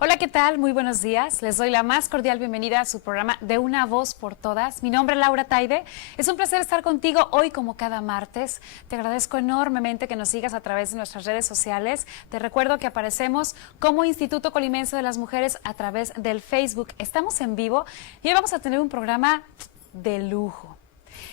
Hola, ¿qué tal? Muy buenos días. Les doy la más cordial bienvenida a su programa De una voz por todas. Mi nombre es Laura Taide. Es un placer estar contigo hoy como cada martes. Te agradezco enormemente que nos sigas a través de nuestras redes sociales. Te recuerdo que aparecemos como Instituto Colimense de las Mujeres a través del Facebook. Estamos en vivo y hoy vamos a tener un programa de lujo.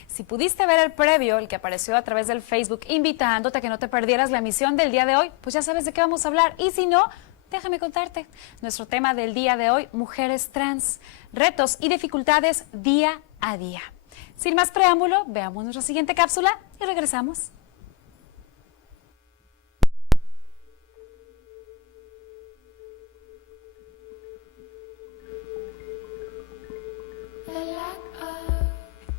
Si pudiste ver el previo, el que apareció a través del Facebook, invitándote a que no te perdieras la emisión del día de hoy, pues ya sabes de qué vamos a hablar. Y si no, déjame contarte. Nuestro tema del día de hoy, mujeres trans, retos y dificultades día a día. Sin más preámbulo, veamos nuestra siguiente cápsula y regresamos.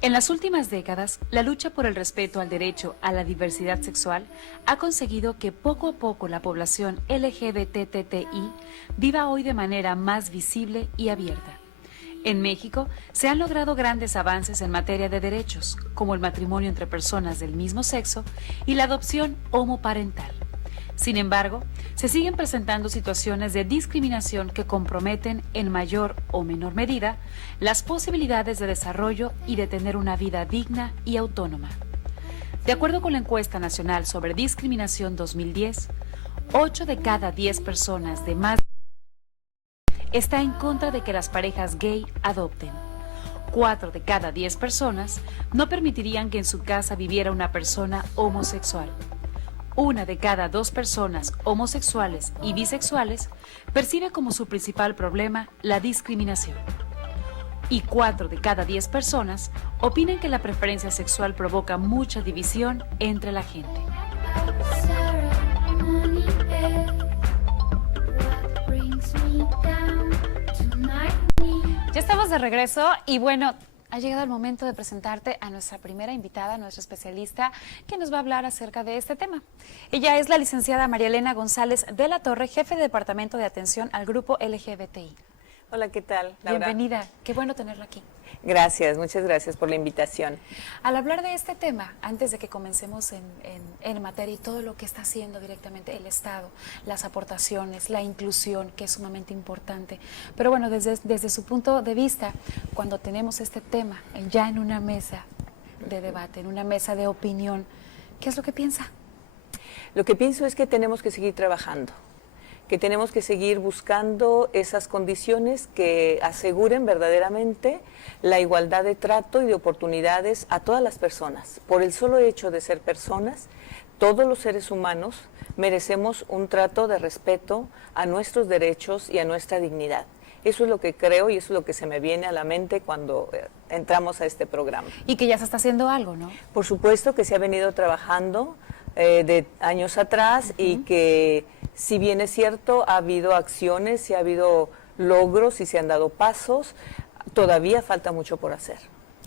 En las últimas décadas, la lucha por el respeto al derecho a la diversidad sexual ha conseguido que poco a poco la población LGBTTI viva hoy de manera más visible y abierta. En México se han logrado grandes avances en materia de derechos, como el matrimonio entre personas del mismo sexo y la adopción homoparental. Sin embargo, se siguen presentando situaciones de discriminación que comprometen en mayor o menor medida las posibilidades de desarrollo y de tener una vida digna y autónoma. De acuerdo con la encuesta nacional sobre discriminación 2010, 8 de cada 10 personas de más está en contra de que las parejas gay adopten. 4 de cada 10 personas no permitirían que en su casa viviera una persona homosexual. 1 de cada 2 personas homosexuales y bisexuales percibe como su principal problema la discriminación. Y 4 de cada 10 personas opinan que la preferencia sexual provoca mucha división entre la gente. Ya estamos de regreso y bueno, ha llegado el momento de presentarte a nuestra primera invitada, nuestra especialista, que nos va a hablar acerca de este tema. Ella es la licenciada María Elena González de la Torre, jefe de Departamento de Atención al Grupo LGBTI. Hola, ¿qué tal, Laura? Bienvenida, qué bueno tenerla aquí. Gracias, muchas gracias por la invitación. Al hablar de este tema, antes de que comencemos en materia y todo lo que está haciendo directamente el Estado, las aportaciones, la inclusión, que es sumamente importante. Pero bueno, desde su punto de vista, cuando tenemos este tema ya en una mesa de debate, en una mesa de opinión, ¿qué es lo que piensa? Lo que pienso es que tenemos que seguir trabajando, que tenemos que seguir buscando esas condiciones que aseguren verdaderamente la igualdad de trato y de oportunidades a todas las personas. Por el solo hecho de ser personas, todos los seres humanos merecemos un trato de respeto a nuestros derechos y a nuestra dignidad. Eso es lo que creo y eso es lo que se me viene a la mente cuando entramos a este programa. Y que ya se está haciendo algo, ¿no? Por supuesto que se ha venido trabajando de años atrás y que, si bien es cierto, ha habido acciones y ha habido logros y se han dado pasos, todavía falta mucho por hacer.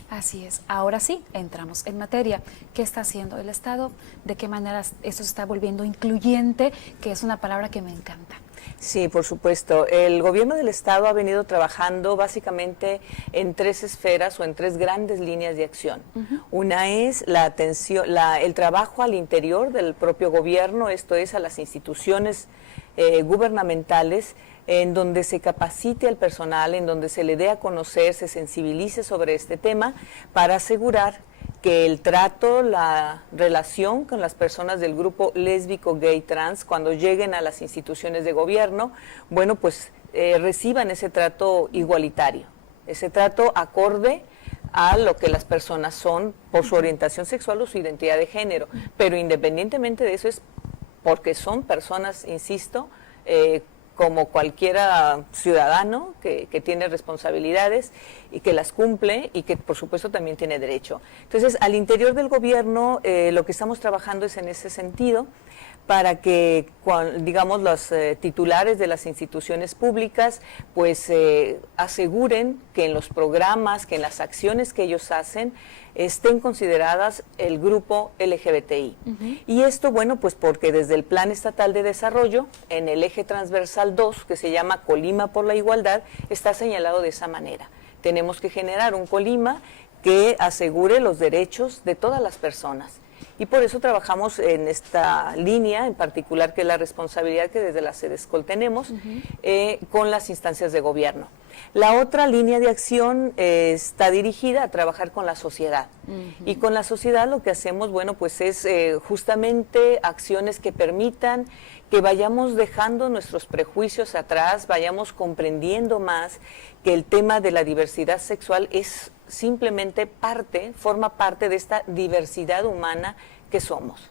Así es. Ahora sí, entramos en materia. ¿Qué está haciendo el Estado? ¿De qué manera esto se está volviendo incluyente? Que es una palabra que me encanta. Sí, por supuesto. El gobierno del Estado ha venido trabajando básicamente en 3 esferas o en 3 grandes líneas de acción. Una es la atención, el trabajo al interior del propio gobierno, esto es a las instituciones gubernamentales, en donde se capacite al personal, en donde se le dé a conocer, se sensibilice sobre este tema para asegurar que el trato, la relación con las personas del grupo lésbico, gay, trans, cuando lleguen a las instituciones de gobierno, bueno, pues reciban ese trato igualitario, ese trato acorde a lo que las personas son por su orientación sexual o su identidad de género. Pero independientemente de eso es porque son personas, insisto, como cualquiera ciudadano que tiene responsabilidades y que las cumple y que por supuesto también tiene derecho. Entonces, al interior del gobierno lo que estamos trabajando es en ese sentido, para que, digamos, los titulares de las instituciones públicas pues aseguren que en los programas, que en las acciones que ellos hacen estén consideradas el grupo LGBTI. Y esto, bueno, pues porque desde el Plan Estatal de Desarrollo, en el eje transversal 2, que se llama Colima por la Igualdad, está señalado de esa manera. Tenemos que generar un Colima que asegure los derechos de todas las personas y por eso trabajamos en esta línea en particular, que es la responsabilidad que desde la SEDESCOL tenemos con las instancias de gobierno. La otra línea de acción está dirigida a trabajar con la sociedad. Y con la sociedad lo que hacemos, bueno, pues es justamente acciones que permitan que vayamos dejando nuestros prejuicios atrás, vayamos comprendiendo más que el tema de la diversidad sexual es simplemente forma parte de esta diversidad humana que somos.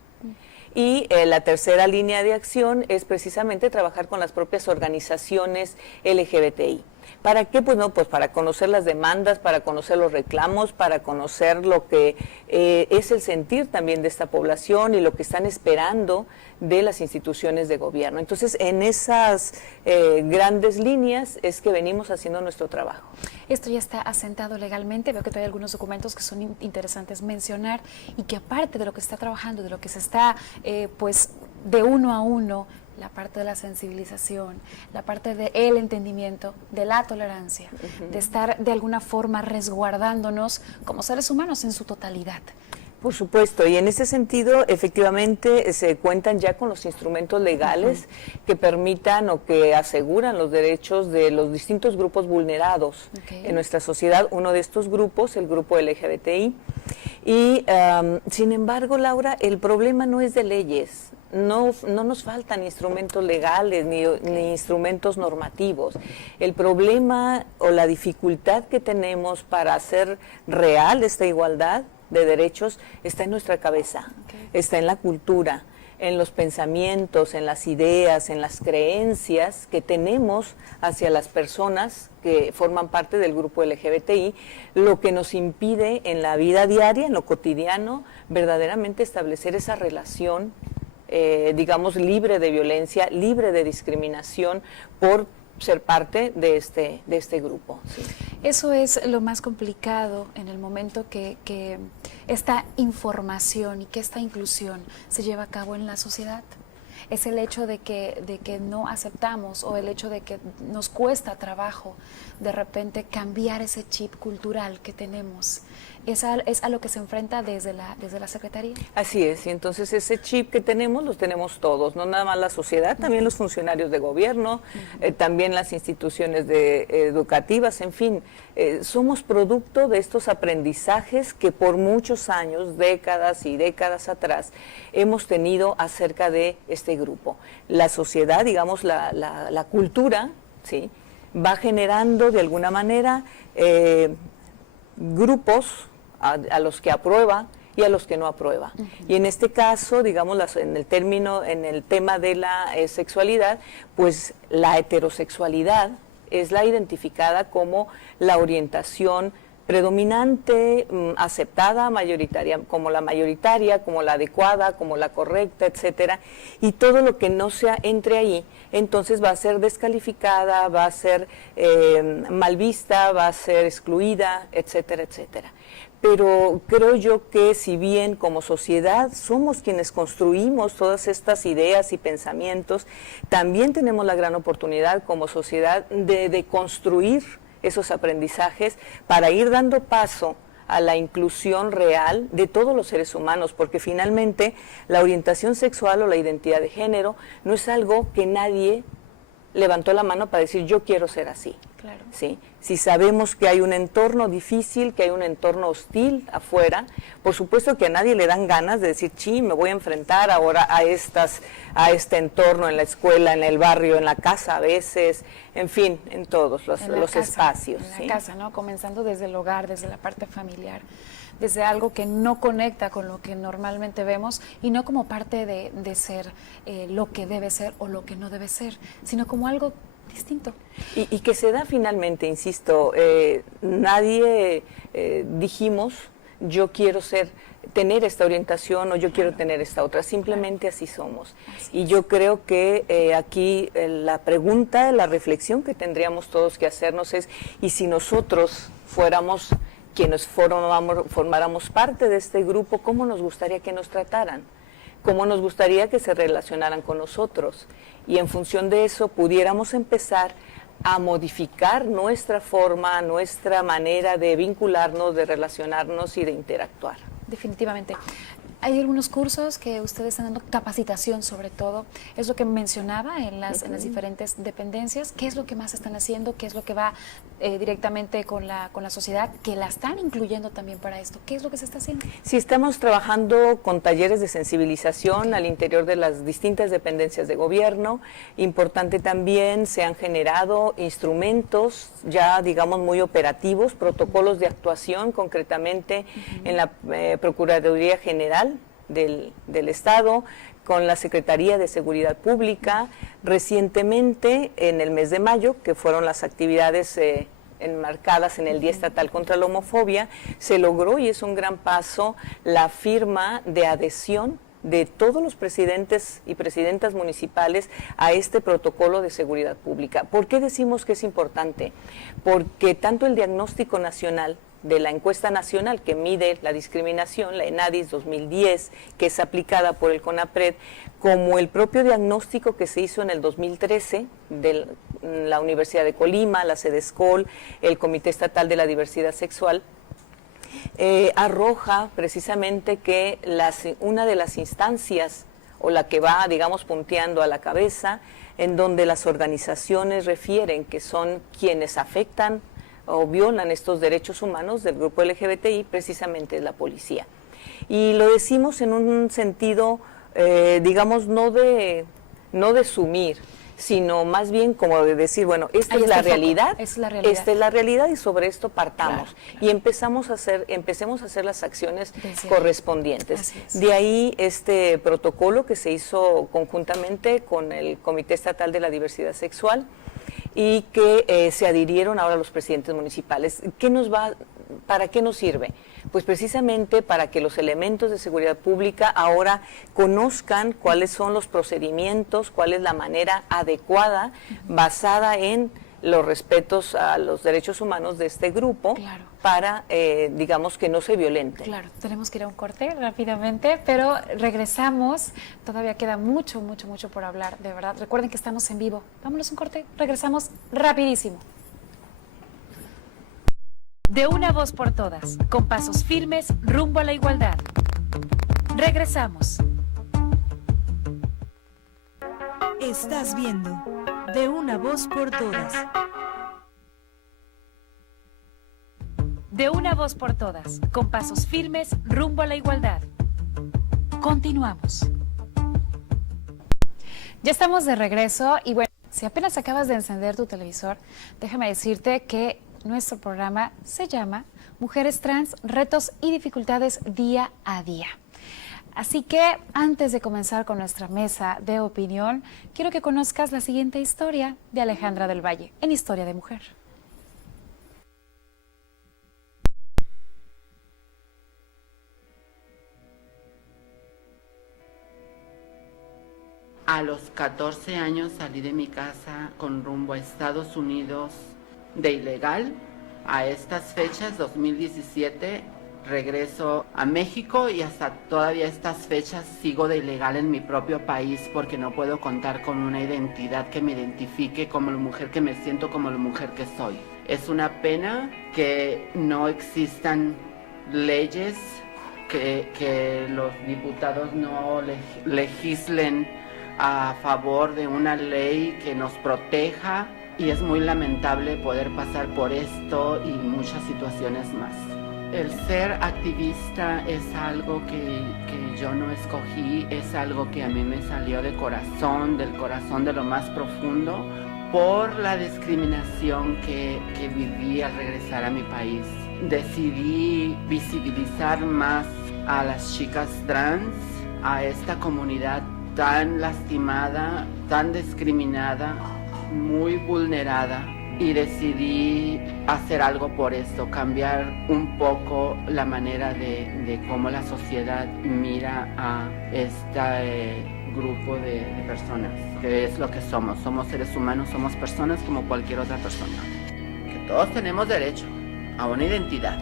Y la tercera línea de acción es precisamente trabajar con las propias organizaciones LGBTI. ¿Para qué? Pues no, pues para conocer las demandas, para conocer los reclamos, para conocer lo que es el sentir también de esta población y lo que están esperando de las instituciones de gobierno. Entonces, en esas grandes líneas es que venimos haciendo nuestro trabajo. Esto ya está asentado legalmente. Veo que trae algunos documentos que son interesantes mencionar y que aparte de lo que se está trabajando, de lo que se está, pues, de uno a uno, la parte de la sensibilización, la parte del entendimiento, de la tolerancia, de estar de alguna forma resguardándonos como seres humanos en su totalidad. Por supuesto, y en ese sentido, efectivamente, se cuentan ya con los instrumentos legales que permitan o que aseguran los derechos de los distintos grupos vulnerados en nuestra sociedad. Uno de estos grupos, el grupo LGBTI. Y, sin embargo, Laura, el problema no es de leyes. No nos faltan instrumentos legales ni instrumentos normativos. El problema o la dificultad que tenemos para hacer real esta igualdad de derechos está en nuestra cabeza, está en la cultura, en los pensamientos, en las ideas, en las creencias que tenemos hacia las personas que forman parte del grupo LGBTI, lo que nos impide en la vida diaria, en lo cotidiano, verdaderamente establecer esa relación digamos, libre de violencia, libre de discriminación por ser parte de este grupo. Sí. Eso es lo más complicado en el momento que esta información y que esta inclusión se lleva a cabo en la sociedad. Es el hecho de que no aceptamos o el hecho de que nos cuesta trabajo de repente cambiar ese chip cultural que tenemos. ¿Es a lo que se enfrenta desde la Secretaría? Así es, y entonces ese chip que tenemos, los tenemos todos, no nada más la sociedad, también los funcionarios de gobierno, también las instituciones educativas, en fin, somos producto de estos aprendizajes que por muchos años, décadas y décadas atrás, hemos tenido acerca de este grupo. La sociedad, digamos, la cultura, ¿sí?, va generando de alguna manera grupos a los que aprueba y a los que no aprueba. Y en este caso, digamos, en el tema de la sexualidad, pues la heterosexualidad es la identificada como la orientación predominante, aceptada, mayoritaria, como la adecuada, como la correcta, etcétera, y todo lo que no sea entre ahí, entonces va a ser descalificada, va a ser mal vista, va a ser excluida, etcétera, etcétera. Pero creo yo que si bien como sociedad somos quienes construimos todas estas ideas y pensamientos, también tenemos la gran oportunidad como sociedad de construir esos aprendizajes para ir dando paso a la inclusión real de todos los seres humanos, porque finalmente la orientación sexual o la identidad de género no es algo que nadie levantó la mano para decir yo quiero ser así. Claro. ¿Sí? Si sabemos que hay un entorno difícil, que hay un entorno hostil afuera, por supuesto que a nadie le dan ganas de decir, me voy a enfrentar ahora a este entorno en la escuela, en el barrio, en la casa a veces, en fin, en todos los espacios. En la casa, ¿no? Comenzando desde el hogar, desde la parte familiar, desde algo que no conecta con lo que normalmente vemos y no como parte de ser lo que debe ser o lo que no debe ser, sino como algo distinto. Y que se da finalmente, insisto, nadie dijimos yo quiero tener esta orientación o yo quiero tener esta otra, simplemente así somos. Y yo creo que aquí la pregunta, la reflexión que tendríamos todos que hacernos es, ¿y si nosotros fuéramos quienes formáramos parte de este grupo, cómo nos gustaría que nos trataran? ¿Cómo nos gustaría que se relacionaran con nosotros? Y en función de eso pudiéramos empezar a modificar nuestra forma, nuestra manera de vincularnos, de relacionarnos y de interactuar. Definitivamente. Hay algunos cursos que ustedes están dando, capacitación sobre todo, es lo que mencionaba en las diferentes dependencias. ¿Qué es lo que más están haciendo? ¿Qué es lo que va directamente con la sociedad? Que la están incluyendo también para esto. ¿Qué es lo que se está haciendo? Sí, estamos trabajando con talleres de sensibilización al interior de las distintas dependencias de gobierno. Importante también, se han generado instrumentos ya, digamos, muy operativos, protocolos de actuación, concretamente en la Procuraduría General del Estado, con la Secretaría de Seguridad Pública. Recientemente, en el mes de mayo, que fueron las actividades enmarcadas en el Día Estatal contra la Homofobia, se logró, y es un gran paso, la firma de adhesión de todos los presidentes y presidentas municipales a este protocolo de seguridad pública. ¿Por qué decimos que es importante? Porque tanto el diagnóstico nacional de la encuesta nacional que mide la discriminación, la ENADIS 2010, que es aplicada por el CONAPRED, como el propio diagnóstico que se hizo en el 2013 de la Universidad de Colima, la CEDESCOL, el Comité Estatal de la Diversidad Sexual, arroja precisamente que una de las instancias, o la que va, digamos, punteando a la cabeza, en donde las organizaciones refieren que son quienes afectan o violan estos derechos humanos del grupo LGBTI, precisamente es la policía. Y lo decimos en un sentido, digamos, no de sumir, sino más bien como de decir, bueno, esta es la realidad, esta es la realidad y sobre esto partamos. Claro. Y empecemos a hacer las acciones correspondientes. De ahí este protocolo que se hizo conjuntamente con el Comité Estatal de la Diversidad Sexual, y que se adhirieron ahora los presidentes municipales. ¿Para qué nos sirve? Pues precisamente para que los elementos de seguridad pública ahora conozcan cuáles son los procedimientos, cuál es la manera adecuada, basada en los respetos a los derechos humanos de este grupo, claro, para, digamos, que no se violente. Claro, tenemos que ir a un corte rápidamente, pero regresamos. Todavía queda mucho por hablar, de verdad. Recuerden que estamos en vivo. Vámonos a un corte, regresamos rapidísimo. De una voz por todas, con pasos firmes rumbo a la igualdad. Regresamos. Estás viendo De una voz por todas. De una voz por todas, con pasos firmes rumbo a la igualdad. Continuamos. Ya estamos de regreso y bueno, si apenas acabas de encender tu televisor, déjame decirte que nuestro programa se llama Mujeres Trans, Retos y Dificultades Día a Día. Así que antes de comenzar con nuestra mesa de opinión, quiero que conozcas la siguiente historia de Alejandra del Valle en Historia de Mujer. A los 14 años salí de mi casa con rumbo a Estados Unidos de ilegal. A estas fechas, 2017, regreso a México y hasta todavía estas fechas sigo de ilegal en mi propio país porque no puedo contar con una identidad que me identifique como la mujer que me siento, como la mujer que soy. Es una pena que no existan leyes, que los diputados no legislen a favor de una ley que nos proteja, y es muy lamentable poder pasar por esto y muchas situaciones más. El ser activista es algo que yo no escogí, es algo que a mí me salió del corazón de lo más profundo, por la discriminación que viví al regresar a mi país. Decidí visibilizar más a las chicas trans, a esta comunidad tan lastimada, tan discriminada, muy vulnerada, y decidí hacer algo por esto, cambiar un poco la manera de cómo la sociedad mira a este grupo de personas, que es lo que somos seres humanos, somos personas como cualquier otra persona, que todos tenemos derecho a una identidad.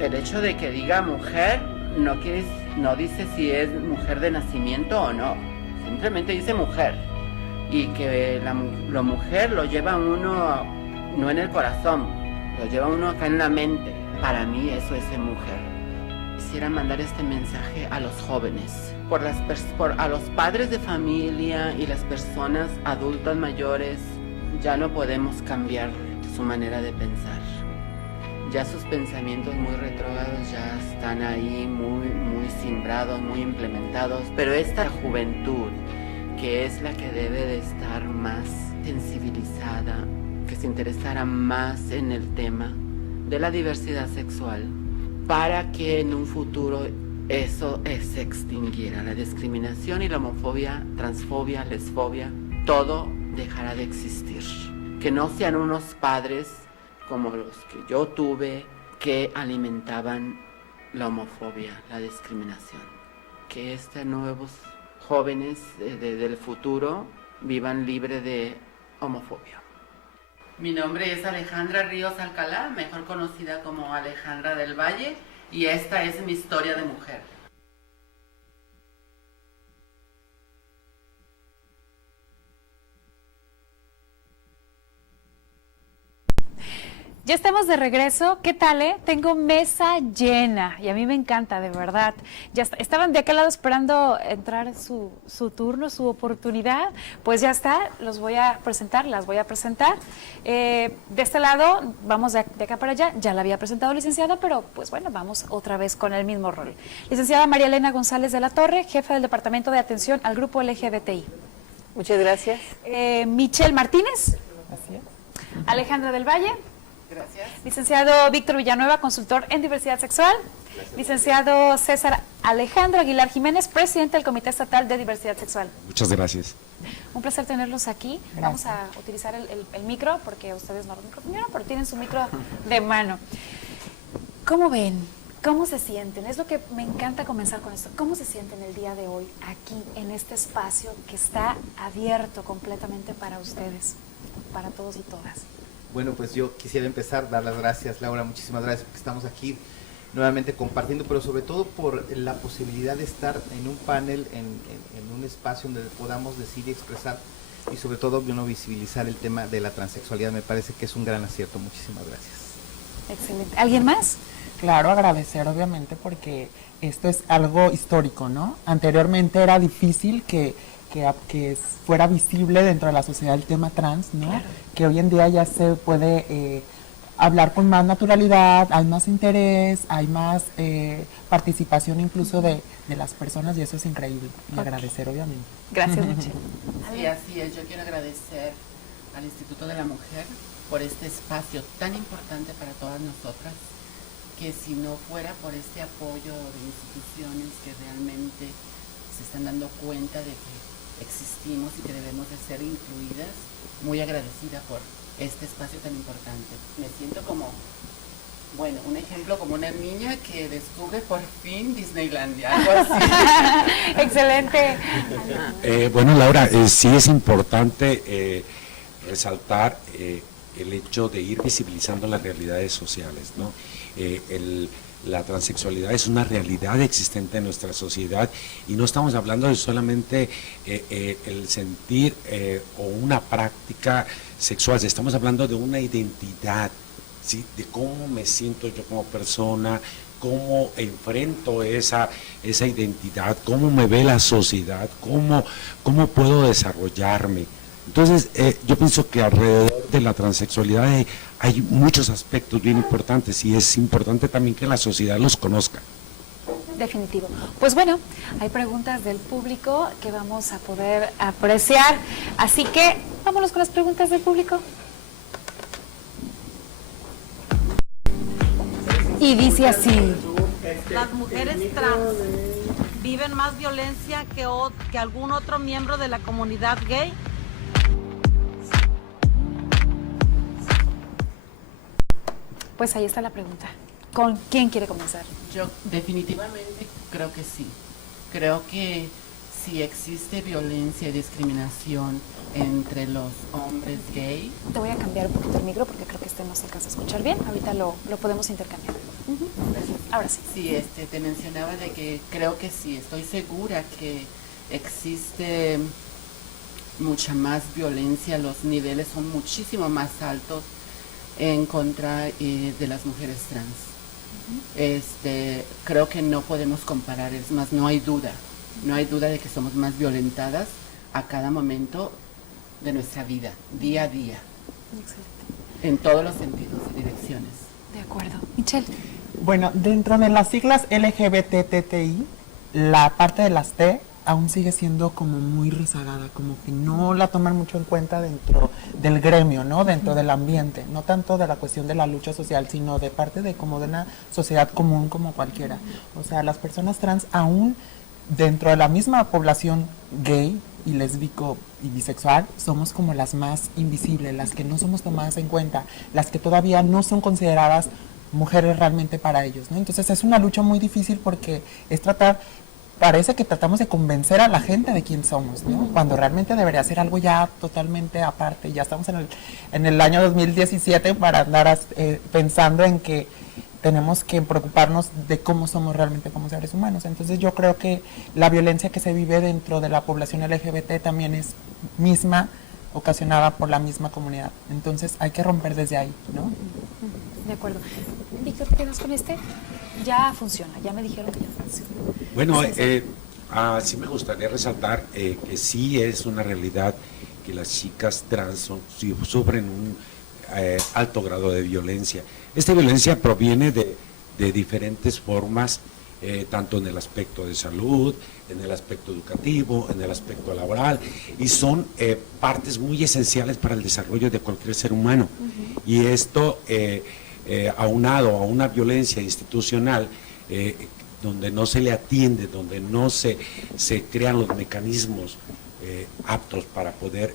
El hecho de que diga mujer no dice si es mujer de nacimiento o no, simplemente dice mujer, y que la mujer lo lleva uno no en el corazón, lo lleva uno acá en la mente. Para mí eso es ser mujer. Quisiera mandar este mensaje a los jóvenes, a los padres de familia y las personas adultas mayores. Ya no podemos cambiar su manera de pensar. Ya sus pensamientos muy retrógrados ya están ahí, muy simbrados, muy implementados. Pero esta juventud, que es la que debe de estar más sensibilizada, que se interesara más en el tema de la diversidad sexual, para que en un futuro eso se extinguiera. La discriminación y la homofobia, transfobia, lesfobia, todo dejará de existir. Que no sean unos padres como los que yo tuve que alimentaban la homofobia, la discriminación. Que estos nuevos jóvenes del futuro vivan libre de homofobia. Mi nombre es Alejandra Ríos Alcalá, mejor conocida como Alejandra del Valle, y esta es mi historia de mujer. Ya estamos de regreso. ¿Qué tal, Tengo mesa llena y a mí me encanta, de verdad. Ya estaban de aquel lado esperando entrar su turno, su oportunidad. Pues ya está, las voy a presentar. De este lado, vamos de acá para allá. Ya la había presentado licenciada, pero pues bueno, vamos otra vez con el mismo rol. Licenciada María Elena González de la Torre, jefa del Departamento de Atención al Grupo LGBTI. Muchas gracias. Michelle Martínez. Así es. Alejandra del Valle. Gracias. Licenciado Víctor Villanueva, consultor en diversidad sexual. Gracias. Licenciado César Alejandro Aguilar Jiménez, presidente del Comité Estatal de Diversidad Sexual. Muchas gracias. Un placer tenerlos aquí. Gracias. Vamos a utilizar el micro, porque ustedes no lo microfonearon, pero tienen su micro de mano. ¿Cómo ven? ¿Cómo se sienten? Es lo que me encanta comenzar con esto. ¿Cómo se sienten el día de hoy aquí, en este espacio que está abierto completamente para ustedes, para todos y todas? Bueno, pues yo quisiera empezar, dar las gracias, Laura, muchísimas gracias porque estamos aquí nuevamente compartiendo, pero sobre todo por la posibilidad de estar en un panel, en un espacio donde podamos decir y expresar y sobre todo visibilizar el tema de la transexualidad. Me parece que es un gran acierto. Muchísimas gracias. Excelente. ¿Alguien más? Claro, agradecer obviamente porque esto es algo histórico, ¿no? Anteriormente era difícil que fuera visible dentro de la sociedad el tema trans, ¿no? Claro. Que hoy en día ya se puede hablar con más naturalidad, hay más interés, hay más participación incluso de las personas y eso es increíble. Y agradecer obviamente. Gracias, Michelle. Sí, así es. Yo quiero agradecer al Instituto de la Mujer por este espacio tan importante para todas nosotras, que si no fuera por este apoyo de instituciones que realmente se están dando cuenta de que existimos y que debemos de ser incluidas, muy agradecida por este espacio tan importante. Me siento como, bueno, un ejemplo como una niña que descubre por fin Disneylandia, algo así. Excelente. Bueno, Laura, sí es importante resaltar el hecho de ir visibilizando las realidades sociales, ¿no? La transexualidad es una realidad existente en nuestra sociedad y no estamos hablando de solamente el sentir o una práctica sexual, estamos hablando de una identidad, ¿sí? De cómo me siento yo como persona, cómo enfrento esa identidad, cómo me ve la sociedad, cómo puedo desarrollarme. Entonces, yo pienso que alrededor de la transexualidad hay muchos aspectos bien importantes y es importante también que la sociedad los conozca. Definitivo. Pues bueno, hay preguntas del público que vamos a poder apreciar, así que vámonos con las preguntas del público. Y dice así: las mujeres trans viven más violencia que algún otro miembro de la comunidad gay. Pues ahí está la pregunta. ¿Con quién quiere comenzar? Yo definitivamente creo que sí. Creo que si existe violencia y discriminación entre los hombres gay. Te voy a cambiar un poquito el micro porque creo que no se alcanza a escuchar bien. Ahorita lo podemos intercambiar. Ahora sí. Sí, te mencionaba de que creo que sí, estoy segura que existe mucha más violencia, los niveles son muchísimo más altos en contra de las mujeres trans. Creo que no podemos comparar, es más, no hay duda de que somos más violentadas a cada momento de nuestra vida, día a día. Excelente. En todos los sentidos y direcciones. De acuerdo. Michelle. Bueno, dentro de las siglas LGBTTI, la parte de las T aún sigue siendo como muy rezagada, como que no la toman mucho en cuenta dentro del gremio, ¿no? Dentro del ambiente, no tanto de la cuestión de la lucha social, sino de parte de como de una sociedad común como cualquiera. O sea, las personas trans aún dentro de la misma población gay y lésbico y bisexual somos como las más invisibles, las que no somos tomadas en cuenta, las que todavía no son consideradas mujeres realmente para ellos, ¿no? Entonces es una lucha muy difícil porque es parece que tratamos de convencer a la gente de quién somos, ¿no? Cuando realmente debería ser algo ya totalmente aparte. Ya estamos en el año 2017 para andar pensando en que tenemos que preocuparnos de cómo somos realmente como seres humanos. Entonces yo creo que la violencia que se vive dentro de la población LGBT también es ocasionada por la misma comunidad. Entonces hay que romper desde ahí, ¿no? De acuerdo. Víctor, ¿te quedas con este? Ya funciona, ya me dijeron que ya funciona. Bueno, sí me gustaría resaltar que sí es una realidad que las chicas trans sufren un alto grado de violencia. Esta violencia proviene de diferentes formas, tanto en el aspecto de salud, en el aspecto educativo, en el aspecto laboral, y son partes muy esenciales para el desarrollo de cualquier ser humano. Y esto, aunado a una violencia institucional, donde no se le atiende, donde no se crean los mecanismos aptos para poder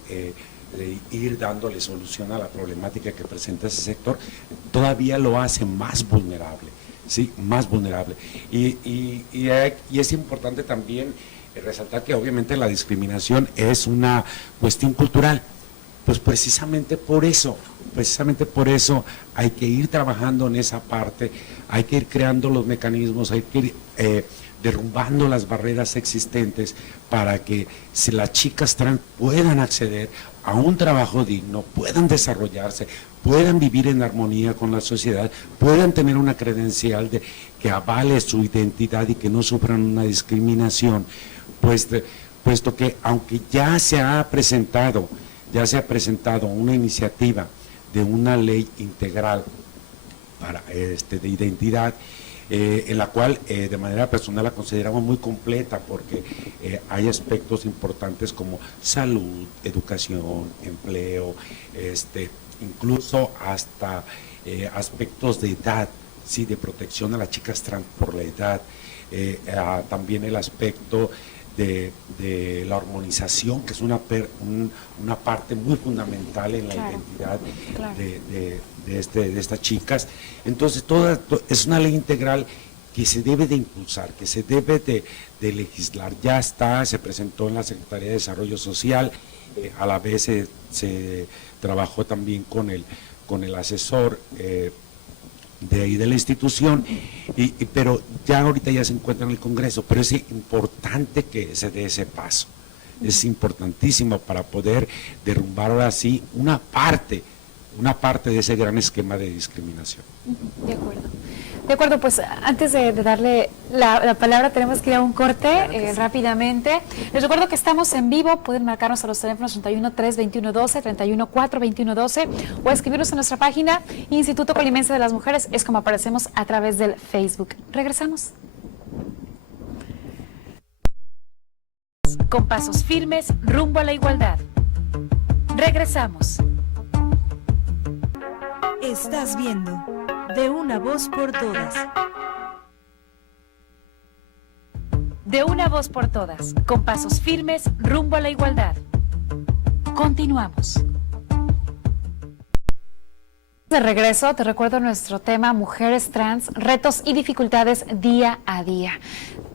ir dándole solución a la problemática que presenta ese sector, todavía lo hace más vulnerable, ¿sí? Más vulnerable. Y es importante también resaltar que obviamente la discriminación es una cuestión cultural. Pues precisamente por eso hay que ir trabajando en esa parte, hay que ir creando los mecanismos, hay que ir derrumbando las barreras existentes para que si las chicas trans puedan acceder a un trabajo digno, puedan desarrollarse, puedan vivir en armonía con la sociedad, puedan tener una credencial que avale su identidad y que no sufran una discriminación, puesto que aunque ya se ha presentado una iniciativa de una ley integral para de identidad, en la cual de manera personal la consideramos muy completa porque hay aspectos importantes como salud, educación, empleo, incluso hasta aspectos de edad, sí, de protección a las chicas trans por la edad, también el aspecto de la hormonización, que es una parte muy fundamental en la identidad de estas chicas. Entonces, es una ley integral que se debe de impulsar, que se debe de legislar. Ya se presentó en la Secretaría de Desarrollo Social, a la vez se trabajó también con el asesor de ahí de la institución, pero ya ahorita ya se encuentra en el Congreso, pero es importante que se dé ese paso, es importantísimo para poder derrumbar ahora sí una parte de ese gran esquema de discriminación. De acuerdo. De acuerdo, pues antes de darle la palabra tenemos que ir a un corte rápidamente. Les recuerdo que estamos en vivo, pueden marcarnos a los teléfonos 31 3 21 12, 31 4 21 12 o escribirnos en nuestra página Instituto Colimense de las Mujeres, es como aparecemos a través del Facebook. Regresamos. Con pasos firmes rumbo a la igualdad. Regresamos. Estás viendo De una voz por todas. De una voz por todas, con pasos firmes rumbo a la igualdad. Continuamos. De regreso, te recuerdo nuestro tema Mujeres Trans, retos y dificultades día a día.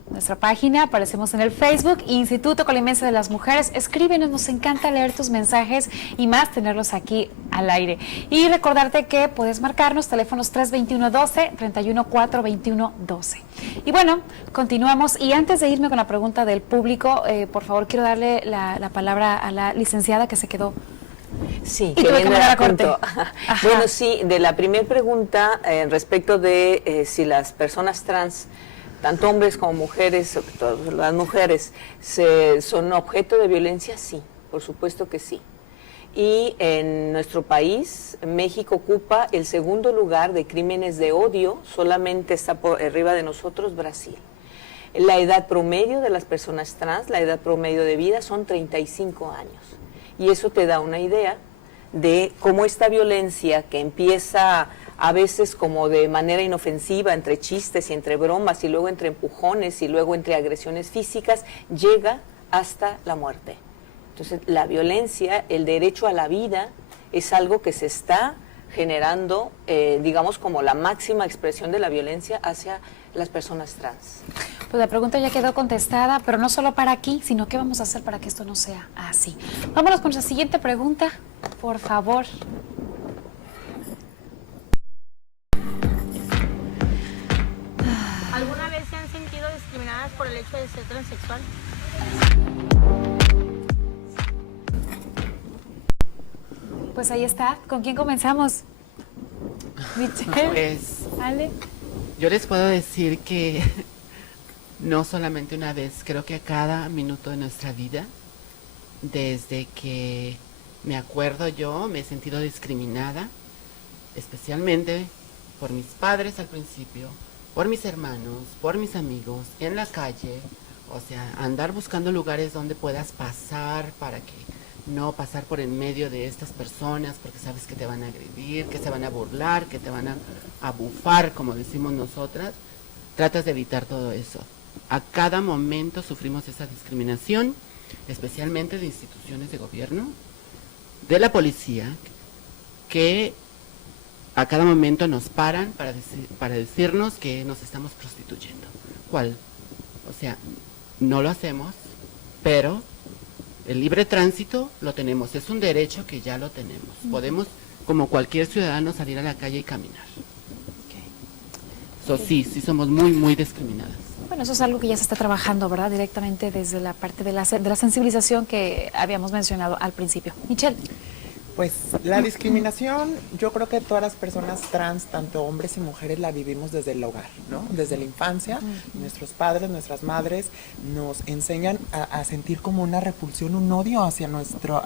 Nuestra página, aparecemos en el Facebook, Instituto Colimense de las Mujeres. Escríbenos, nos encanta leer tus mensajes y más tenerlos aquí al aire. Y recordarte que puedes marcarnos teléfonos 321-12, 31-421-12. Y bueno, continuamos. Y antes de irme con la pregunta del público, por favor, quiero darle la palabra a la licenciada que se quedó Sí, Y que tuve que viene mandar a a corte. punto. Ajá. Bueno, sí, de la primera pregunta respecto de si las personas trans, tanto hombres como mujeres, sobre todo las mujeres, son objeto de violencia, sí, por supuesto que sí. Y en nuestro país, México ocupa el segundo lugar de crímenes de odio, solamente está por arriba de nosotros Brasil. La edad promedio de las personas trans, la edad promedio de vida son 35 años. Y eso te da una idea de cómo esta violencia que empieza a veces como de manera inofensiva, entre chistes y entre bromas, y luego entre empujones y luego entre agresiones físicas, llega hasta la muerte. Entonces, la violencia, el derecho a la vida, es algo que se está generando, digamos, como la máxima expresión de la violencia hacia las personas trans. Pues la pregunta ya quedó contestada, pero no solo para aquí, sino qué vamos a hacer para que esto no sea así. Vámonos con la siguiente pregunta, por favor. ¿Alguna vez se han sentido discriminadas por el hecho de ser transexual? Pues ahí está. ¿Con quién comenzamos? Michelle. Pues Ale. yo les puedo decir que no solamente una vez, creo que a cada minuto de nuestra vida, desde que me acuerdo yo, me he sentido discriminada, especialmente por mis padres al principio, por mis hermanos, por mis amigos, en la calle, o sea, andar buscando lugares donde puedas pasar para que no pasar por en medio de estas personas, porque sabes que te van a agredir, que se van a burlar, que te van a bufar, como decimos nosotras. Tratas de evitar todo eso. A cada momento sufrimos esa discriminación, especialmente de instituciones de gobierno, de la policía, que a cada momento nos paran para decirnos que nos estamos prostituyendo. ¿Cuál? O sea, no lo hacemos, pero el libre tránsito lo tenemos, es un derecho que ya lo tenemos. Podemos, como cualquier ciudadano, salir a la calle y caminar. So, sí somos muy, muy discriminadas. Bueno, eso es algo que ya se está trabajando, ¿verdad? Directamente desde la parte de la sensibilización que habíamos mencionado al principio. Michelle. Pues la discriminación, yo creo que todas las personas trans, tanto hombres y mujeres, la vivimos desde el hogar, ¿no? Desde la infancia, nuestros padres, nuestras madres nos enseñan a sentir como una repulsión, un odio hacia nuestro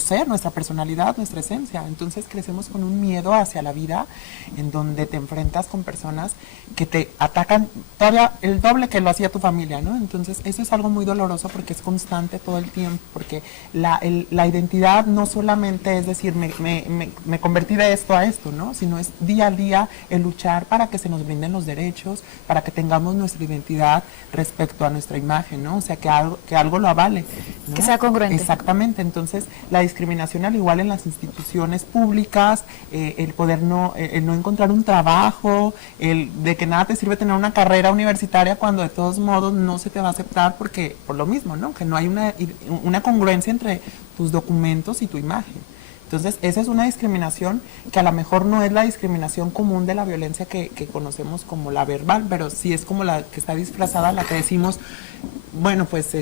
ser, nuestra personalidad, nuestra esencia. Entonces crecemos con un miedo hacia la vida, en donde te enfrentas con personas que te atacan todavía el doble que lo hacía tu familia, ¿no? Entonces eso es algo muy doloroso porque es constante todo el tiempo, porque la identidad no solamente es decir, me convertí de esto a esto, ¿no? Sino es día a día el luchar para que se nos brinden los derechos, para que tengamos nuestra identidad respecto a nuestra imagen, ¿no? O sea, que algo lo avale, ¿no? Que sea congruente. Exactamente. Entonces, la discriminación, al igual en las instituciones públicas, el no encontrar un trabajo, el de que nada te sirve tener una carrera universitaria cuando de todos modos no se te va a aceptar porque por lo mismo, ¿no? Que no hay una congruencia entre tus documentos y tu imagen. Entonces, esa es una discriminación que a lo mejor no es la discriminación común de la violencia que conocemos como la verbal, pero sí es como la que está disfrazada, la que decimos, bueno, pues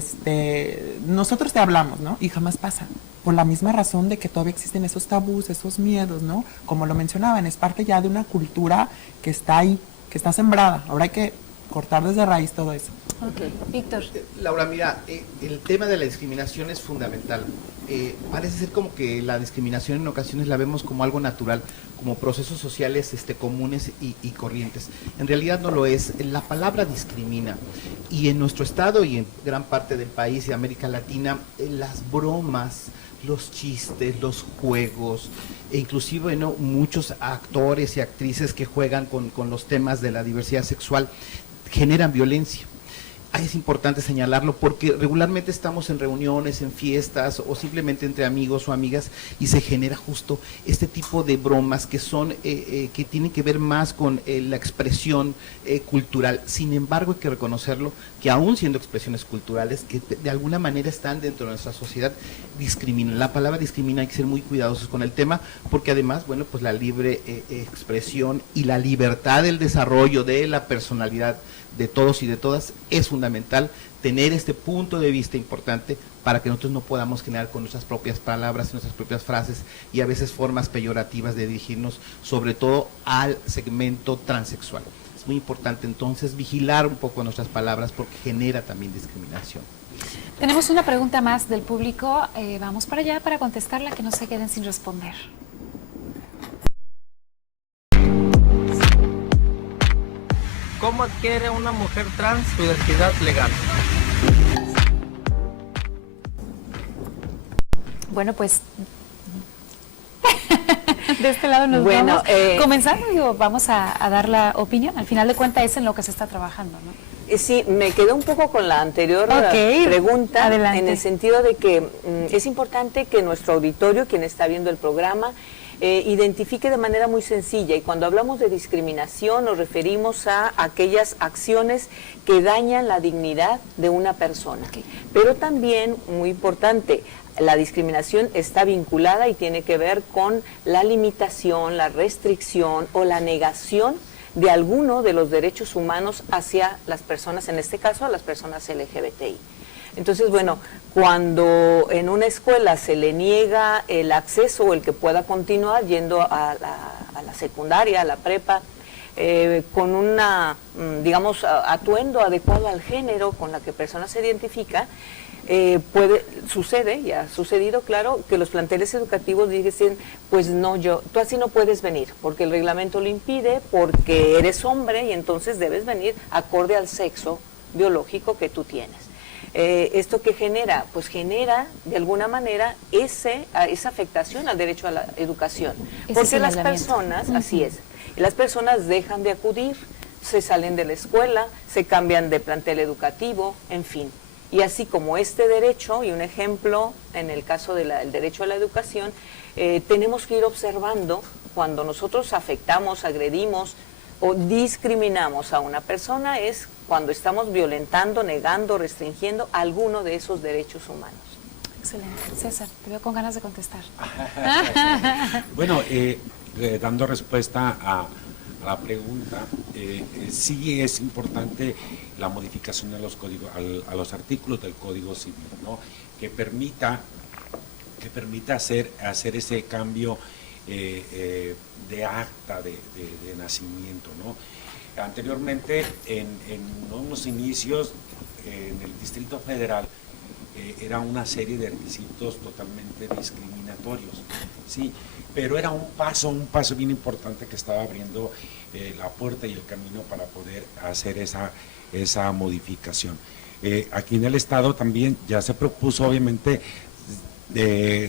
nosotros te hablamos, ¿no? Y jamás pasa. Por la misma razón de que todavía existen esos tabús, esos miedos, ¿no? Como lo mencionaban, es parte ya de una cultura que está ahí, que está sembrada. Ahora hay que cortar desde raíz todo eso. Ok, Víctor. Laura, mira, el tema de la discriminación es fundamental. Parece ser como que la discriminación en ocasiones la vemos como algo natural, como procesos sociales comunes y corrientes. En realidad no lo es. La palabra discrimina. Y en nuestro estado y en gran parte del país y América Latina, las bromas, los chistes, los juegos, e inclusive muchos actores y actrices que juegan con los temas de la diversidad sexual generan violencia. Es importante señalarlo porque regularmente estamos en reuniones, en fiestas o simplemente entre amigos o amigas y se genera justo este tipo de bromas que son que tienen que ver más con la expresión cultural. Sin embargo, hay que reconocerlo que aún siendo expresiones culturales que de alguna manera están dentro de nuestra sociedad, discriminan. La palabra discrimina, hay que ser muy cuidadosos con el tema porque además, bueno, pues la libre expresión y la libertad del desarrollo de la personalidad de todos y de todas, es fundamental tener este punto de vista importante para que nosotros no podamos generar con nuestras propias palabras y nuestras propias frases y a veces formas peyorativas de dirigirnos sobre todo al segmento transexual. Es muy importante entonces vigilar un poco nuestras palabras porque genera también discriminación. Tenemos una pregunta más del público, vamos para allá para contestarla, que no se queden sin responder. ¿Cómo adquiere una mujer trans su identidad legal? Bueno, pues de este lado nos Bueno, vamos. Comenzando, digo, vamos a dar la opinión. Al final de cuentas es en lo que se está trabajando, ¿no? Sí, me quedé un poco con la anterior pregunta, adelante. en el sentido de que es importante que nuestro auditorio, quien está viendo el programa, identifique de manera muy sencilla, y cuando hablamos de discriminación nos referimos a aquellas acciones que dañan la dignidad de una persona. Pero también, muy importante, la discriminación está vinculada y tiene que ver con la limitación, la restricción o la negación de alguno de los derechos humanos hacia las personas, en este caso a las personas LGBTI. Entonces, bueno, cuando en una escuela se le niega el acceso o el que pueda continuar yendo a la secundaria, a la prepa, con una, digamos, atuendo adecuado al género con la que persona se identifica, sucede, y ha sucedido, claro, que los planteles educativos dicen, pues no, tú así no puedes venir, porque el reglamento lo impide, porque eres hombre y entonces debes venir acorde al sexo biológico que tú tienes. ¿Esto qué genera? Pues genera, de alguna manera, esa afectación al derecho a la educación. Porque las personas, así es, las personas dejan de acudir, se salen de la escuela, se cambian de plantel educativo, en fin. Y así como este derecho, y un ejemplo en el caso del derecho a la educación, tenemos que ir observando cuando nosotros afectamos, agredimos o discriminamos a una persona, es cuando estamos violentando, negando, restringiendo alguno de esos derechos humanos. Excelente. César, te veo con ganas de contestar. Bueno, dando respuesta a la pregunta, sí es importante la modificación de los códigos, a los artículos del Código Civil, ¿no? que permita hacer ese cambio de acta de nacimiento, ¿no? Anteriormente, en unos inicios, en el Distrito Federal, era una serie de requisitos totalmente discriminatorios, sí, pero era un paso bien importante que estaba abriendo la puerta y el camino para poder hacer esa modificación. Aquí en el Estado también ya se propuso, obviamente,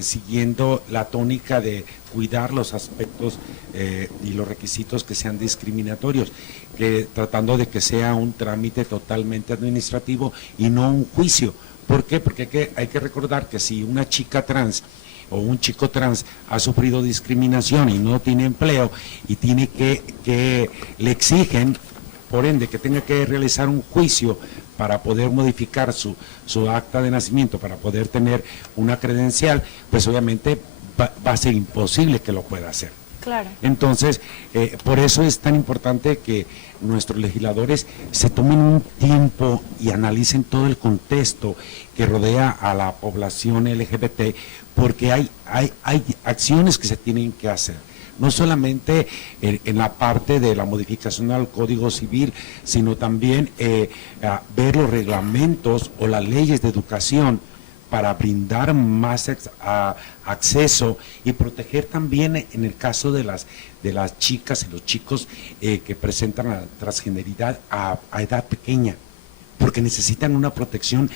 siguiendo la tónica de cuidar los aspectos y los requisitos que sean discriminatorios, tratando de que sea un trámite totalmente administrativo y no un juicio. ¿Por qué? Porque hay que recordar que si una chica trans o un chico trans ha sufrido discriminación y no tiene empleo y tiene que le exigen, por ende, que tenga que realizar un juicio para poder modificar su acta de nacimiento, para poder tener una credencial, pues obviamente va a ser imposible que lo pueda hacer. Claro. Entonces, por eso es tan importante que nuestros legisladores se tomen un tiempo y analicen todo el contexto que rodea a la población LGBT, porque hay acciones que se tienen que hacer. No solamente en la parte de la modificación al Código Civil, sino también ver los reglamentos o las leyes de educación para brindar más acceso y proteger también en el caso de las chicas y los chicos que presentan la transgeneridad a edad pequeña, porque necesitan una protección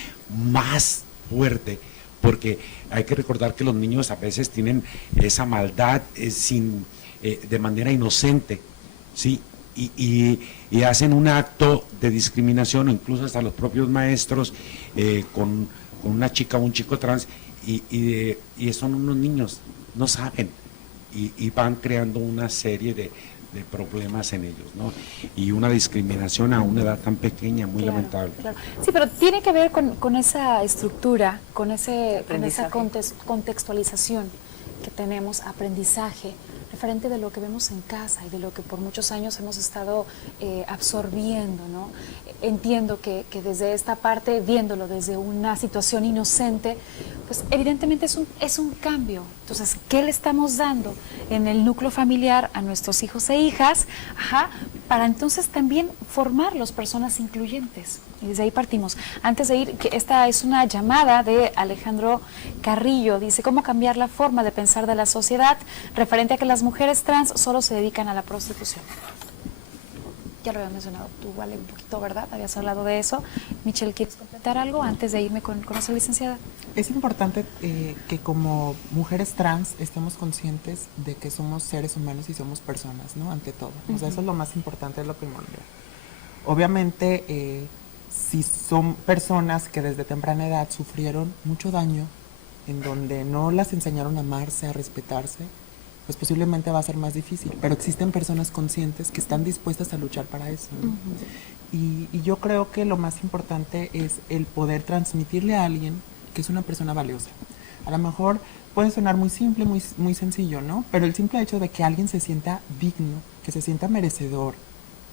más fuerte, porque hay que recordar que los niños a veces tienen esa maldad de manera inocente, ¿sí? Y hacen un acto de discriminación, o incluso hasta los propios maestros con una chica o un chico trans, y son unos niños, no saben, y van creando una serie de problemas en ellos, ¿no? Y una discriminación a una edad tan pequeña, muy lamentable. Claro. Sí, pero tiene que ver con esa estructura, con esa contextualización que tenemos, aprendizaje, referente de lo que vemos en casa y de lo que por muchos años hemos estado absorbiendo, ¿no? Entiendo que desde esta parte, viéndolo desde una situación inocente, pues evidentemente es un cambio. Entonces, ¿qué le estamos dando en el núcleo familiar a nuestros hijos e hijas? Para entonces también formarlos personas incluyentes. Y desde ahí partimos. Antes de ir, que esta es una llamada de Alejandro Carrillo. Dice, ¿cómo cambiar la forma de pensar de la sociedad referente a que las mujeres trans solo se dedican a la prostitución? Ya lo había mencionado tú, Vale, un poquito, ¿verdad? Habías hablado de eso. Michelle, ¿quieres completar algo antes de irme con nuestra licenciada? Es importante que como mujeres trans estemos conscientes de que somos seres humanos y somos personas, ¿no? Ante todo. O sea, eso es lo más importante, es lo primordial. Obviamente, si son personas que desde temprana edad sufrieron mucho daño, en donde no las enseñaron a amarse, a respetarse, pues posiblemente va a ser más difícil. Pero existen personas conscientes que están dispuestas a luchar para eso, ¿no? Y yo creo que lo más importante es el poder transmitirle a alguien que es una persona valiosa. A lo mejor puede sonar muy simple, muy sencillo, ¿no? Pero el simple hecho de que alguien se sienta digno, que se sienta merecedor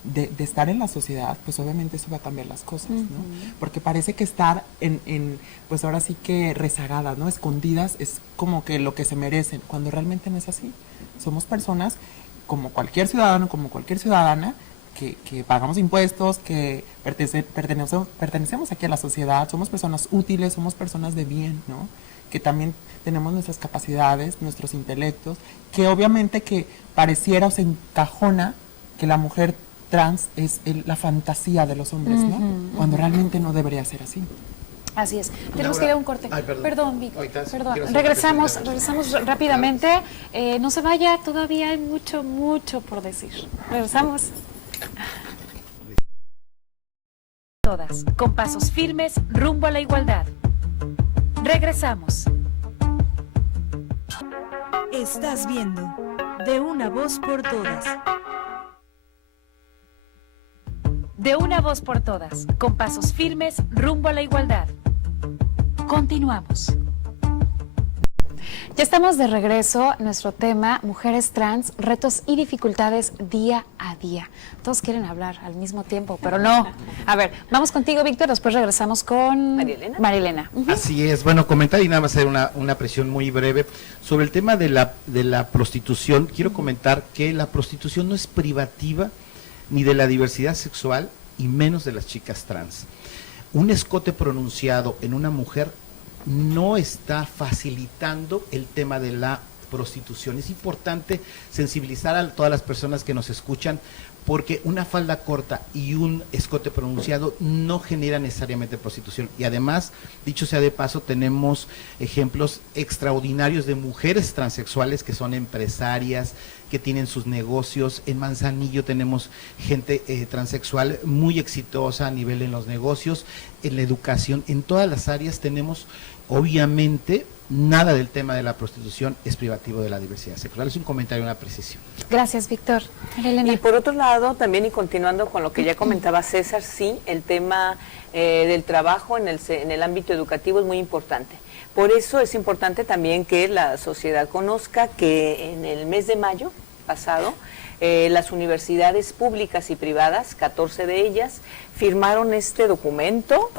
de estar en la sociedad, pues obviamente eso va a cambiar las cosas, ¿no? Porque parece que estar pues ahora sí que rezagadas, ¿no? Escondidas, es como que lo que se merecen, cuando realmente no es así. Somos personas como cualquier ciudadano, como cualquier ciudadana, que pagamos impuestos, que pertenecemos aquí a la sociedad, somos personas útiles, somos personas de bien, ¿no? Que también tenemos nuestras capacidades, nuestros intelectos, que obviamente que pareciera o se encajona que la mujer trans es la fantasía de los hombres, ¿no? Cuando realmente no debería ser así. Así es. Tenemos que ir a un corte. Ay, perdón. Perdón, Vic. Perdón. Regresamos Rápidamente. No se vaya, todavía hay mucho por decir. Regresamos. Todas, con pasos firmes rumbo a la igualdad. Regresamos. Estás viendo De una voz por todas. De una voz por todas, con pasos firmes rumbo a la igualdad. Continuamos. Ya estamos de regreso. Nuestro tema, mujeres trans, retos y dificultades día a día. Todos quieren hablar al mismo tiempo, pero no. A ver, vamos contigo, Víctor, después regresamos con Marilena. Así es. Bueno, comentar y nada más hacer una presión muy breve. Sobre el tema de la prostitución, quiero comentar que la prostitución no es privativa ni de la diversidad sexual y menos de las chicas trans. Un escote pronunciado en una mujer no está facilitando el tema de la prostitución. Es importante sensibilizar a todas las personas que nos escuchan, porque una falda corta y un escote pronunciado no genera necesariamente prostitución. Y además, dicho sea de paso, tenemos ejemplos extraordinarios de mujeres transexuales que son empresarias, que tienen sus negocios. En Manzanillo tenemos gente transexual muy exitosa a nivel en los negocios, en la educación, en todas las áreas tenemos. Obviamente, nada del tema de la prostitución es privativo de la diversidad sexual. Es un comentario, una precisión. Gracias, Víctor. Elena. Y por otro lado, también y continuando con lo que ya comentaba César, sí, el tema del trabajo en el ámbito educativo es muy importante. Por eso es importante también que la sociedad conozca que en el mes de mayo pasado, las universidades públicas y privadas, 14 de ellas, firmaron este documento.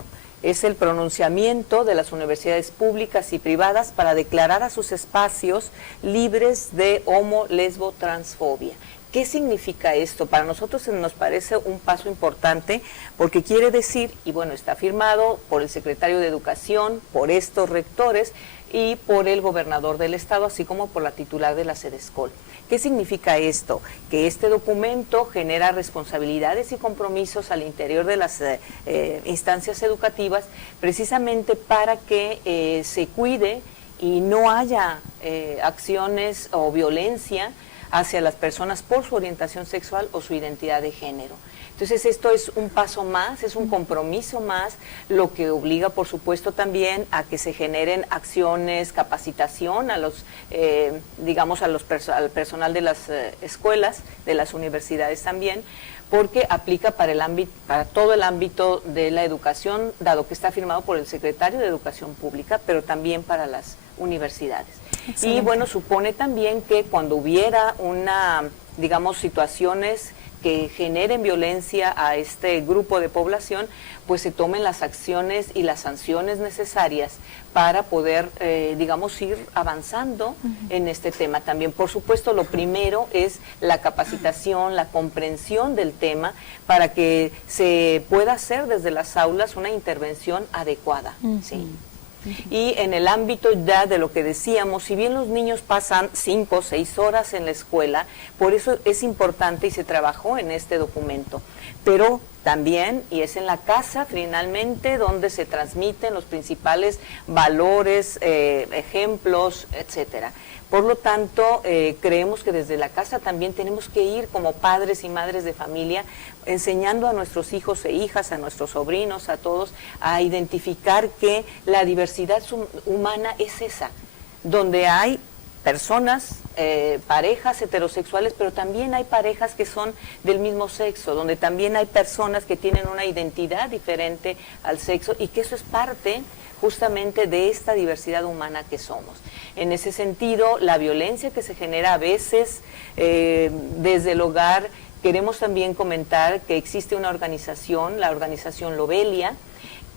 Es el pronunciamiento de las universidades públicas y privadas para declarar a sus espacios libres de homo, lesbo, transfobia. ¿Qué significa esto? Para nosotros nos parece un paso importante porque quiere decir, y bueno, está firmado por el secretario de Educación, por estos rectores y por el gobernador del estado, así como por la titular de la Sedescol. ¿Qué significa esto? Que este documento genera responsabilidades y compromisos al interior de las instancias educativas, precisamente para que se cuide y no haya acciones o violencia hacia las personas por su orientación sexual o su identidad de género. Entonces esto es un paso más, es un compromiso más, lo que obliga por supuesto también a que se generen acciones, capacitación a los, digamos al personal de las escuelas, de las universidades también, porque aplica para todo el ámbito de la educación, dado que está firmado por el secretario de Educación Pública, pero también para las universidades. Excelente. Y bueno, supone también que cuando hubiera digamos, situaciones que generen violencia a este grupo de población, pues se tomen las acciones y las sanciones necesarias para poder, digamos, ir avanzando en este tema también. Por supuesto, lo primero es la capacitación, la comprensión del tema, para que se pueda hacer desde las aulas una intervención adecuada. ¿Sí? Y en el ámbito ya de lo que decíamos, si bien los niños pasan 5 o 6 horas en la escuela, por eso es importante y se trabajó en este documento, pero también, y es en la casa finalmente donde se transmiten los principales valores, ejemplos, etcétera. Por lo tanto, creemos que desde la casa también tenemos que ir como padres y madres de familia enseñando a nuestros hijos e hijas, a nuestros sobrinos, a todos, a identificar que la diversidad humana es esa, donde hay personas, parejas heterosexuales, pero también hay parejas que son del mismo sexo, donde también hay personas que tienen una identidad diferente al sexo y que eso es parte justamente de esta diversidad humana que somos. En ese sentido, la violencia que se genera a veces desde el hogar, queremos también comentar que existe una organización, la organización Lobelia,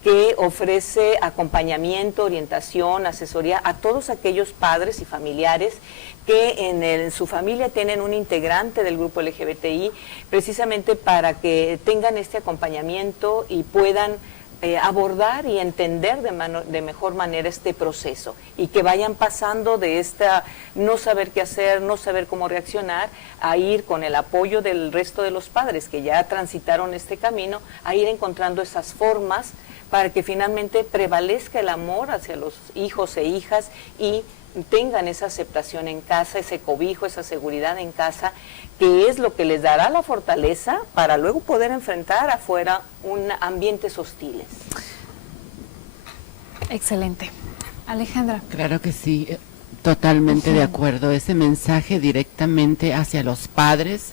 que ofrece acompañamiento, orientación, asesoría a todos aquellos padres y familiares que en su familia tienen un integrante del grupo LGBTI, precisamente para que tengan este acompañamiento y puedan abordar y entender de mejor manera este proceso y que vayan pasando de esta no saber qué hacer, no saber cómo reaccionar, a ir con el apoyo del resto de los padres que ya transitaron este camino, a ir encontrando esas formas para que finalmente prevalezca el amor hacia los hijos e hijas y tengan esa aceptación en casa, ese cobijo, esa seguridad en casa, que es lo que les dará la fortaleza para luego poder enfrentar afuera ambientes hostiles. Excelente. Alejandra. Claro que sí, totalmente de acuerdo. Ese mensaje directamente hacia los padres,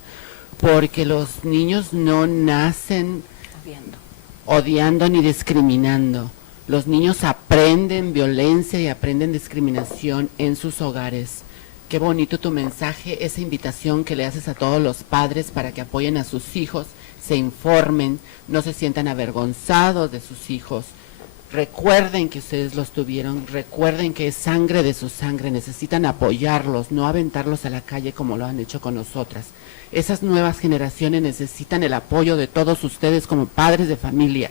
porque los niños no nacen odiando ni discriminando. Los niños aprenden violencia y aprenden discriminación en sus hogares. Qué bonito tu mensaje, esa invitación que le haces a todos los padres para que apoyen a sus hijos, se informen, no se sientan avergonzados de sus hijos. Recuerden que ustedes los tuvieron, recuerden que es sangre de su sangre, necesitan apoyarlos, no aventarlos a la calle como lo han hecho con nosotras. Esas nuevas generaciones necesitan el apoyo de todos ustedes como padres de familia.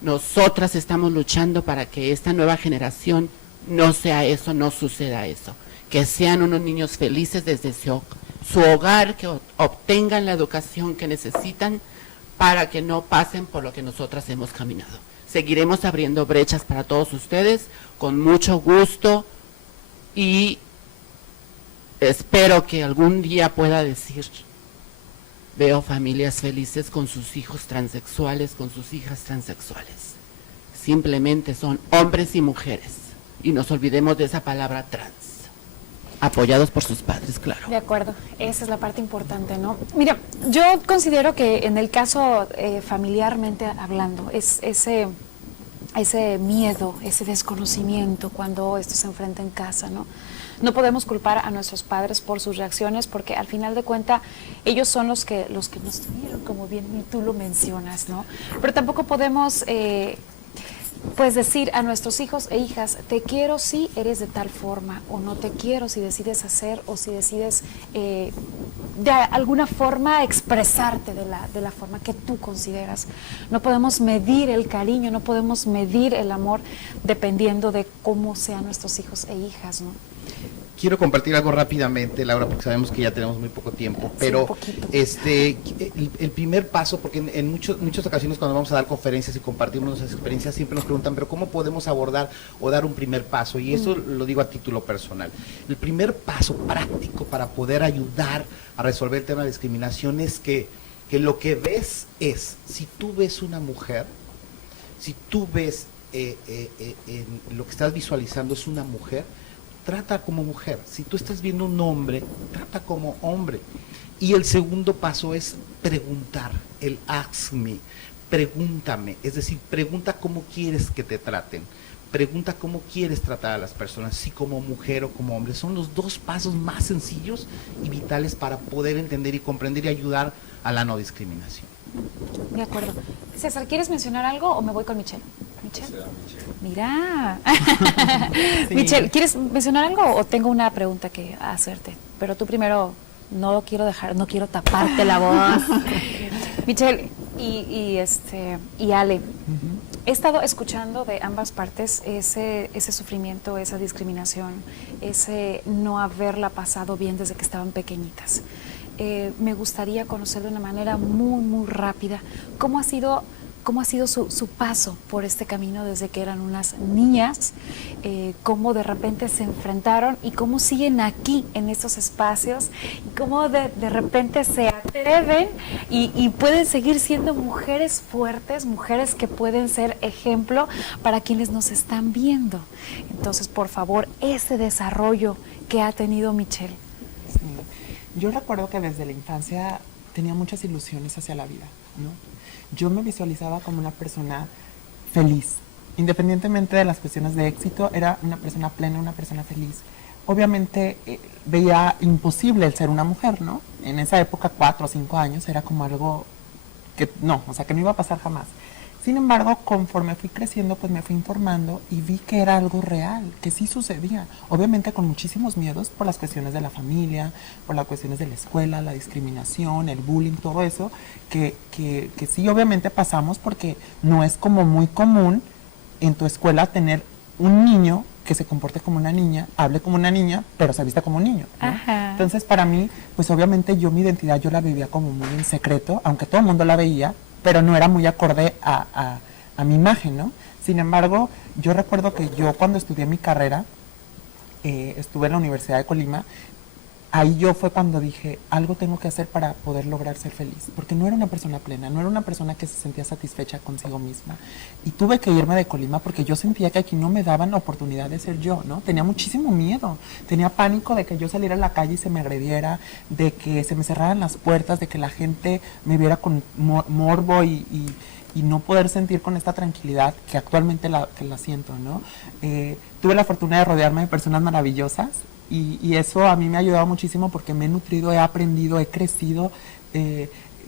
Nosotras estamos luchando para que esta nueva generación no sea eso, no suceda eso. Que sean unos niños felices desde su hogar, que obtengan la educación que necesitan para que no pasen por lo que nosotras hemos caminado. Seguiremos abriendo brechas para todos ustedes con mucho gusto y espero que algún día pueda decir, veo familias felices con sus hijos transexuales, con sus hijas transexuales. Simplemente son hombres y mujeres y nos olvidemos de esa palabra trans. Apoyados por sus padres, claro. De acuerdo, esa es la parte importante, ¿no? Mira, yo considero que en el caso familiarmente hablando, es ese miedo, ese desconocimiento cuando esto se enfrenta en casa, ¿no? No podemos culpar a nuestros padres por sus reacciones porque al final de cuentas ellos son los que nos tuvieron, como bien tú lo mencionas, ¿no? Pero tampoco podemos pues decir a nuestros hijos e hijas, te quiero si eres de tal forma, o no te quiero si decides hacer, o si decides de alguna forma expresarte de la forma que tú consideras. No podemos medir el cariño, no podemos medir el amor dependiendo de cómo sean nuestros hijos e hijas, ¿no? Quiero compartir algo rápidamente, Laura, porque sabemos que ya tenemos muy poco tiempo, pero el primer paso, porque en muchas ocasiones cuando vamos a dar conferencias y compartimos nuestras experiencias, siempre nos preguntan, pero ¿cómo podemos abordar o dar un primer paso? Y eso lo digo a título personal. El primer paso práctico para poder ayudar a resolver el tema de discriminación es que lo que ves es, si tú ves una mujer, si tú ves lo que estás visualizando es una mujer, trata como mujer. Si tú estás viendo un hombre, trata como hombre. Y el segundo paso es preguntar, el ask me, pregúntame, es decir, pregunta cómo quieres que te traten, pregunta cómo quieres tratar a las personas, si como mujer o como hombre. Son los 2 pasos más sencillos y vitales para poder entender y comprender y ayudar a la no discriminación. De acuerdo. César, ¿quieres mencionar algo o me voy con Michelle? ¿Michelle? Mira. Sí. Michelle, ¿quieres mencionar algo o tengo una pregunta que hacerte? Pero tú primero, no quiero taparte la voz. Michelle y Ale, he estado escuchando de ambas partes ese sufrimiento, esa discriminación, ese no haberla pasado bien desde que estaban pequeñitas. Me gustaría conocer de una manera muy, muy rápida cómo ha sido su paso por este camino desde que eran unas niñas, cómo de repente se enfrentaron y cómo siguen aquí en estos espacios y cómo de repente se atreven y pueden seguir siendo mujeres fuertes, mujeres que pueden ser ejemplo para quienes nos están viendo. Entonces, por favor, ese desarrollo que ha tenido Michelle. Sí. Yo recuerdo que desde la infancia tenía muchas ilusiones hacia la vida, ¿no? Yo me visualizaba como una persona feliz, independientemente de las cuestiones de éxito, era una persona plena, una persona feliz. Obviamente veía imposible el ser una mujer, ¿no? En esa época, 4 o 5 años, era como algo que no iba a pasar jamás. Sin embargo, conforme fui creciendo, pues me fui informando y vi que era algo real, que sí sucedía. Obviamente con muchísimos miedos por las cuestiones de la familia, por las cuestiones de la escuela, la discriminación, el bullying, todo eso, que sí obviamente pasamos porque no es como muy común en tu escuela tener un niño que se comporte como una niña, hable como una niña, pero se vista como un niño, ¿no? Entonces para mí, pues obviamente mi identidad yo la vivía como muy en secreto, aunque todo el mundo la veía, pero no era muy acorde a mi imagen, ¿no? Sin embargo, yo recuerdo que yo cuando estudié mi carrera, estuve en la Universidad de Colima, ahí yo fue cuando dije, algo tengo que hacer para poder lograr ser feliz, porque no era una persona plena, no era una persona que se sentía satisfecha consigo misma. Y tuve que irme de Colima porque yo sentía que aquí no me daban la oportunidad de ser yo, ¿no? Tenía muchísimo miedo, tenía pánico de que yo saliera a la calle y se me agrediera, de que se me cerraran las puertas, de que la gente me viera con morbo y no poder sentir con esta tranquilidad que actualmente la siento, ¿no? Tuve la fortuna de rodearme de personas maravillosas, y eso a mí me ha ayudado muchísimo porque me he nutrido, he aprendido, he crecido.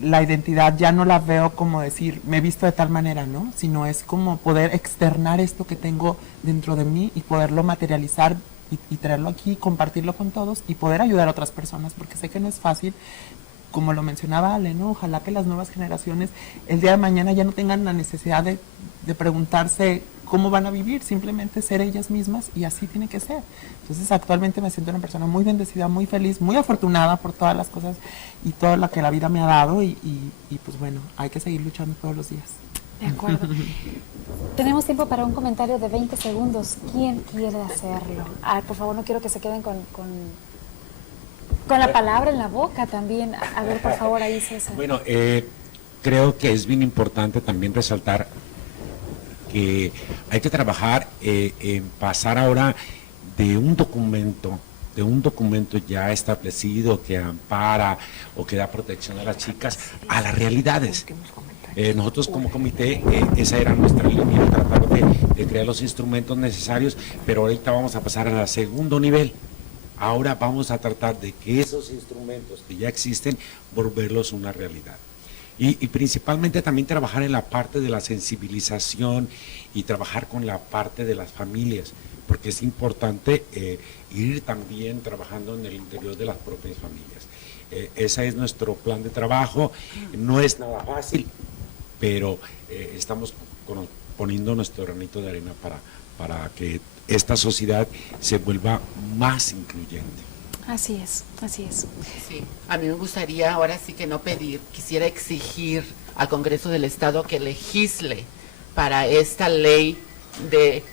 La identidad ya no la veo como decir, me he visto de tal manera, ¿no? Sino es como poder externar esto que tengo dentro de mí y poderlo materializar y traerlo aquí, compartirlo con todos y poder ayudar a otras personas, porque sé que no es fácil. Como lo mencionaba Ale, ¿no? Ojalá que las nuevas generaciones el día de mañana ya no tengan la necesidad de preguntarse cómo van a vivir, simplemente ser ellas mismas y así tiene que ser. Entonces actualmente me siento una persona muy bendecida, muy feliz, muy afortunada por todas las cosas y todo lo que la vida me ha dado y pues bueno, hay que seguir luchando todos los días. De acuerdo. Tenemos tiempo para un comentario de 20 segundos. ¿Quién quiere hacerlo? Ay, por favor, no quiero que se queden con la palabra en la boca también. A ver, por favor, ahí César. Bueno, creo que es bien importante también resaltar que hay que trabajar en pasar ahora de un documento ya establecido que ampara o que da protección a las chicas a las realidades. Nosotros como comité, esa era nuestra línea, tratar de crear los instrumentos necesarios, pero ahorita vamos a pasar al segundo nivel. Ahora vamos a tratar de que esos instrumentos que ya existen, volverlos una realidad. Y principalmente también trabajar en la parte de la sensibilización y trabajar con la parte de las familias, porque es importante ir también trabajando en el interior de las propias familias. Ese es nuestro plan de trabajo, no es nada fácil, pero estamos poniendo nuestro granito de arena para que esta sociedad se vuelva más incluyente. Así es, así es. Sí, a mí me gustaría ahora sí que no pedir, quisiera exigir al Congreso del Estado que legisle para esta ley de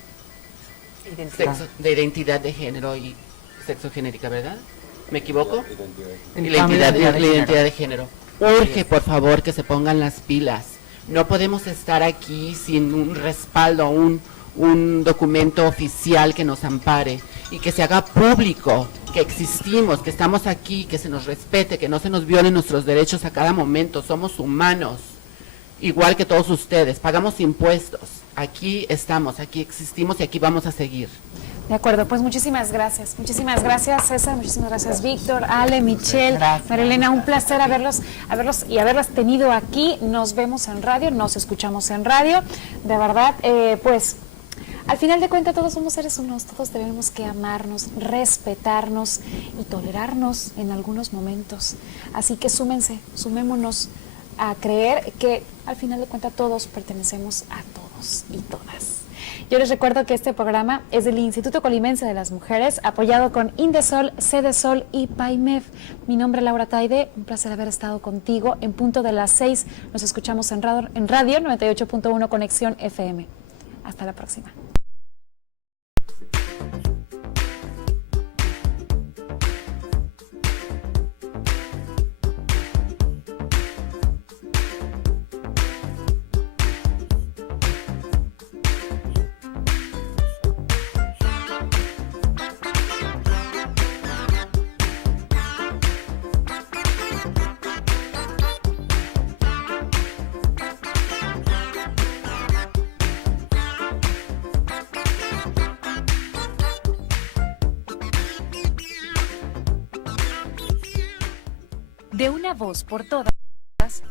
identidad de género y sexogenérica, ¿verdad? ¿Me equivoco? Y la identidad de género. Urge, por favor, que se pongan las pilas. No podemos estar aquí sin un respaldo, un documento oficial que nos ampare y que se haga público que existimos, que estamos aquí, que se nos respete, que no se nos violen nuestros derechos a cada momento, somos humanos. igual que todos ustedes, pagamos impuestos. Aquí estamos, aquí existimos y aquí vamos a seguir. De acuerdo, pues muchísimas gracias. Muchísimas gracias, César. Muchísimas gracias, Víctor, Ale, Michelle, Marilena. Un placer haberlos y haberlas tenido aquí. Nos vemos en radio, nos escuchamos en radio. De verdad, pues, al final de cuentas todos somos seres humanos, todos tenemos que amarnos, respetarnos y tolerarnos en algunos momentos. Así que sumémonos a creer que al final de cuentas todos pertenecemos a todos y todas. Yo les recuerdo que este programa es del Instituto Colimense de las Mujeres, apoyado con Indesol, Cedesol y PAIMEF. Mi nombre es Laura Taide, un placer haber estado contigo. En punto de las 6 nos escuchamos en radio 98.1 Conexión FM. Hasta la próxima. De una voz por todas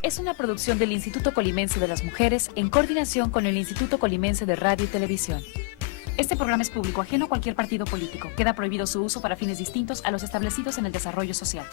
es una producción del Instituto Colimense de las Mujeres en coordinación con el Instituto Colimense de Radio y Televisión. Este programa es público, ajeno a cualquier partido político. Queda prohibido su uso para fines distintos a los establecidos en el desarrollo social.